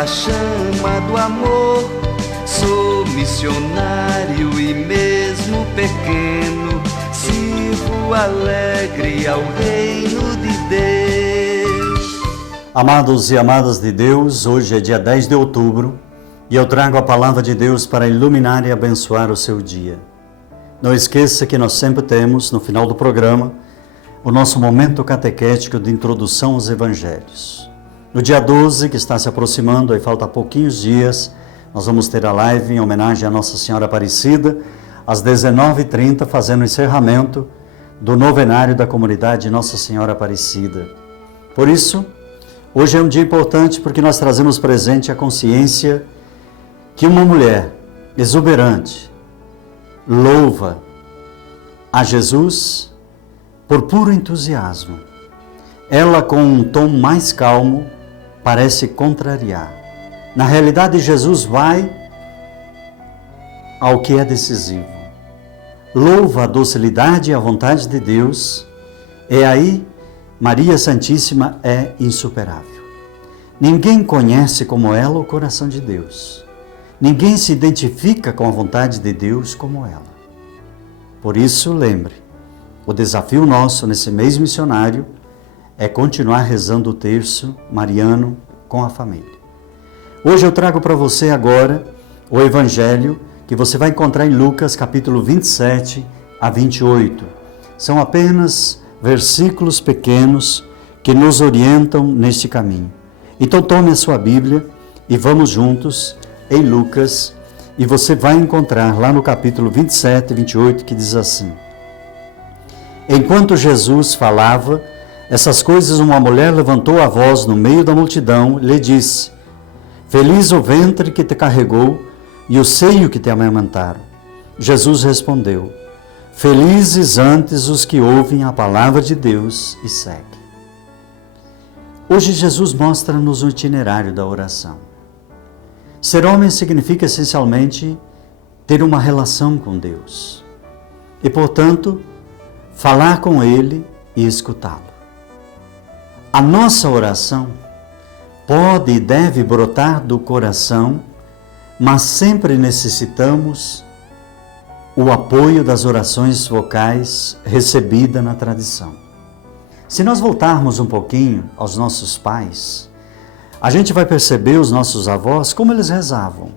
a chama do amor. Sou missionário e mesmo pequeno, sirvo alegre ao reino de Deus. Amados e amadas de Deus, hoje é dia 10 de outubro e eu trago a palavra de Deus para iluminar e abençoar o seu dia. Não esqueça que nós sempre temos, no final do programa, o nosso momento catequético de introdução aos evangelhos. No dia 12, que está se aproximando, aí falta pouquinhos dias, nós vamos ter a live em homenagem à Nossa Senhora Aparecida, às 19h30, fazendo o encerramento do novenário da comunidade Nossa Senhora Aparecida. Por isso, hoje é um dia importante porque nós trazemos presente a consciência que uma mulher exuberante louva a Jesus por puro entusiasmo. Ela, com um tom mais calmo, parece contrariar. Na realidade, Jesus vai ao que é decisivo. Louva a docilidade e a vontade de Deus. E aí, Maria Santíssima é insuperável. Ninguém conhece como ela o coração de Deus. Ninguém se identifica com a vontade de Deus como ela. Por isso, lembre, o desafio nosso nesse mês missionário é continuar rezando o terço mariano com a família. Hoje eu trago para você agora o Evangelho que você vai encontrar em Lucas capítulo 27 a 28. São apenas versículos pequenos que nos orientam neste caminho. Então tome a sua Bíblia e vamos juntos em Lucas, e você vai encontrar lá no capítulo 27 e 28 que diz assim: Enquanto Jesus falava essas coisas, uma mulher levantou a voz no meio da multidão e lhe disse: Feliz o ventre que te carregou e o seio que te amamentaram. Jesus respondeu: Felizes antes os que ouvem a palavra de Deus e seguem. Hoje Jesus mostra-nos o itinerário da oração. Ser homem significa essencialmente ter uma relação com Deus e, portanto, falar com Ele e escutá-lo. A nossa oração pode e deve brotar do coração, mas sempre necessitamos o apoio das orações vocais recebida na tradição. Se nós voltarmos um pouquinho aos nossos pais, a gente vai perceber os nossos avós como eles rezavam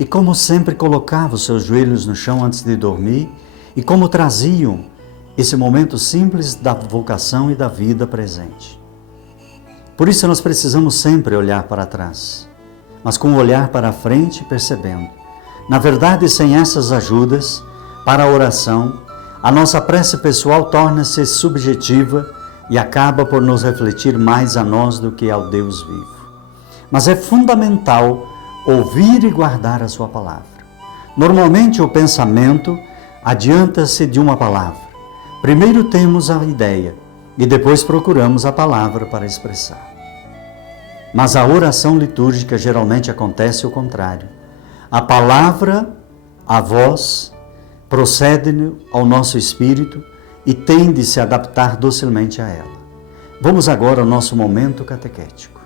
e como sempre colocavam os seus joelhos no chão antes de dormir e como traziam esse momento simples da vocação e da vida presente. Por isso nós precisamos sempre olhar para trás, mas com o olhar para frente percebendo. Na verdade, sem essas ajudas para a oração, a nossa prece pessoal torna-se subjetiva e acaba por nos refletir mais a nós do que ao Deus vivo. Mas é fundamental ouvir e guardar a sua palavra. Normalmente o pensamento adianta-se de uma palavra. Primeiro temos a ideia e depois procuramos a palavra para expressar. Mas a oração litúrgica geralmente acontece o contrário. A palavra, a voz, procede ao nosso espírito e tende a se adaptar docilmente a ela. Vamos agora ao nosso momento catequético.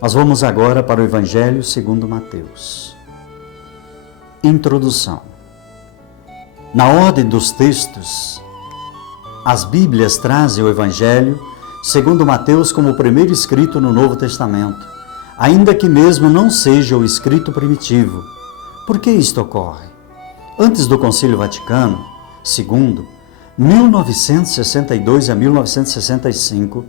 Nós vamos agora para o Evangelho segundo Mateus. Introdução. Na ordem dos textos, as Bíblias trazem o Evangelho segundo Mateus como o primeiro escrito no Novo Testamento, ainda que mesmo não seja o escrito primitivo. Por que isto ocorre? Antes do Concílio Vaticano II, 1962 a 1965,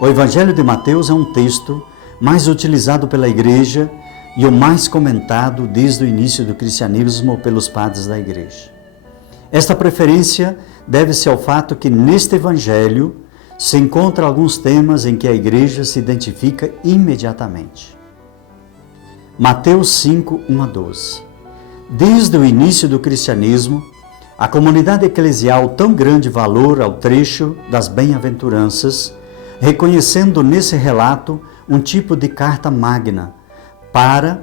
o Evangelho de Mateus é um texto mais utilizado pela Igreja e o mais comentado desde o início do cristianismo pelos padres da Igreja. Esta preferência deve-se ao fato que neste Evangelho se encontram alguns temas em que a Igreja se identifica imediatamente. Mateus 5, 1 a 12. Desde o início do cristianismo, a comunidade eclesial tão grande valor ao trecho das bem-aventuranças, reconhecendo nesse relato um tipo de carta magna para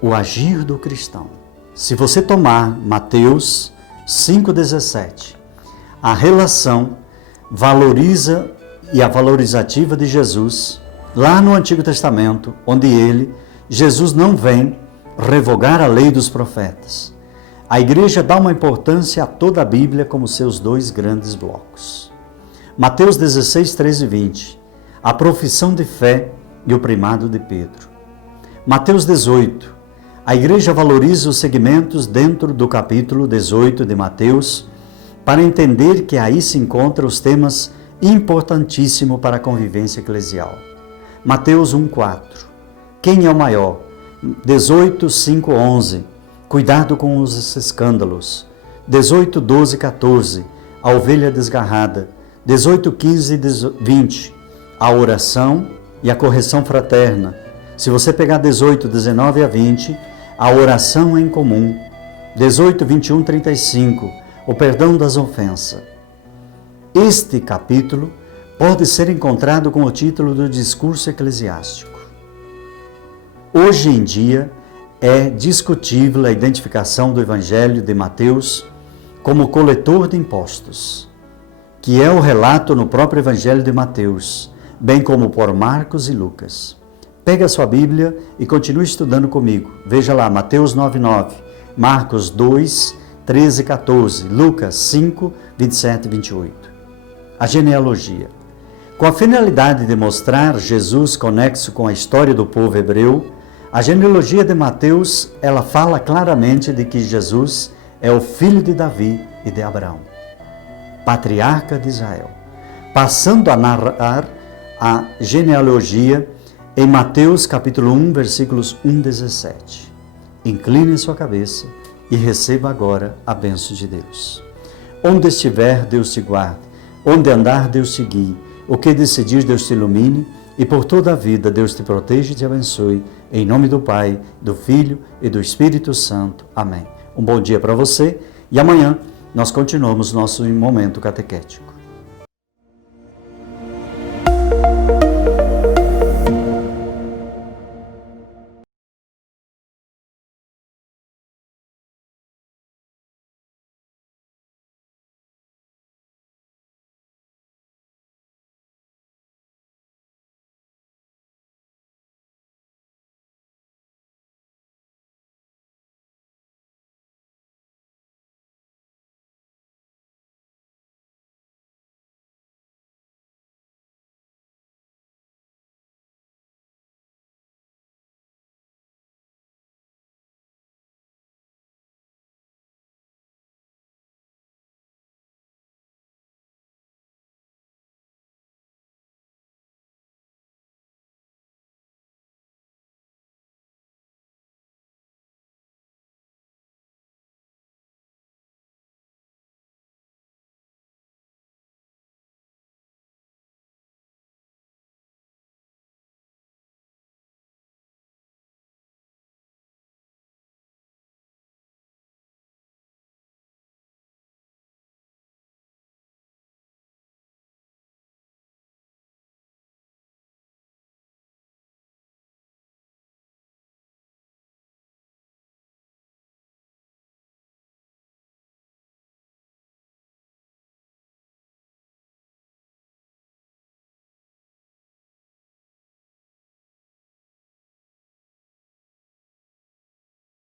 o agir do cristão. Se você tomar Mateus 5,17, a relação valoriza e a valorizativa de Jesus, lá no Antigo Testamento, onde Jesus não vem revogar a lei dos profetas. A igreja dá uma importância a toda a Bíblia como seus dois grandes blocos. Mateus 16, 13 e 20, a profissão de fé e o primado de Pedro. Mateus 18, a igreja valoriza os segmentos dentro do capítulo 18 de Mateus, para entender que aí se encontram os temas importantíssimos para a convivência eclesial. Mateus 1,4, quem é o maior? 18, 5, 11, cuidado com os escândalos. 18, 12, 14, a ovelha desgarrada. 18, 15 e 20, a oração e a correção fraterna. Se você pegar 18, 19 a 20, a oração em comum. 18, 21, 35, o perdão das ofensas. Este capítulo pode ser encontrado com o título do discurso eclesiástico. Hoje em dia, é discutível a identificação do Evangelho de Mateus como coletor de impostos, que é o relato no próprio Evangelho de Mateus, bem como por Marcos e Lucas. Pega a sua Bíblia e continue estudando comigo. Veja lá, Mateus 9:9, Marcos 2, 13 e 14, Lucas 5, 27 e 28. A genealogia. Com a finalidade de mostrar Jesus conexo com a história do povo hebreu, a genealogia de Mateus, ela fala claramente de que Jesus é o filho de Davi e de Abraão, patriarca de Israel, passando a narrar a genealogia em Mateus capítulo 1, versículos 1 a 17. Incline sua cabeça e receba agora a bênção de Deus. Onde estiver, Deus te guarde. Onde andar, Deus te guie. O que decidir, Deus te ilumine. E por toda a vida, Deus te proteja e te abençoe. Em nome do Pai, do Filho e do Espírito Santo. Amém. Um bom dia para você e amanhã nós continuamos nosso momento catequético.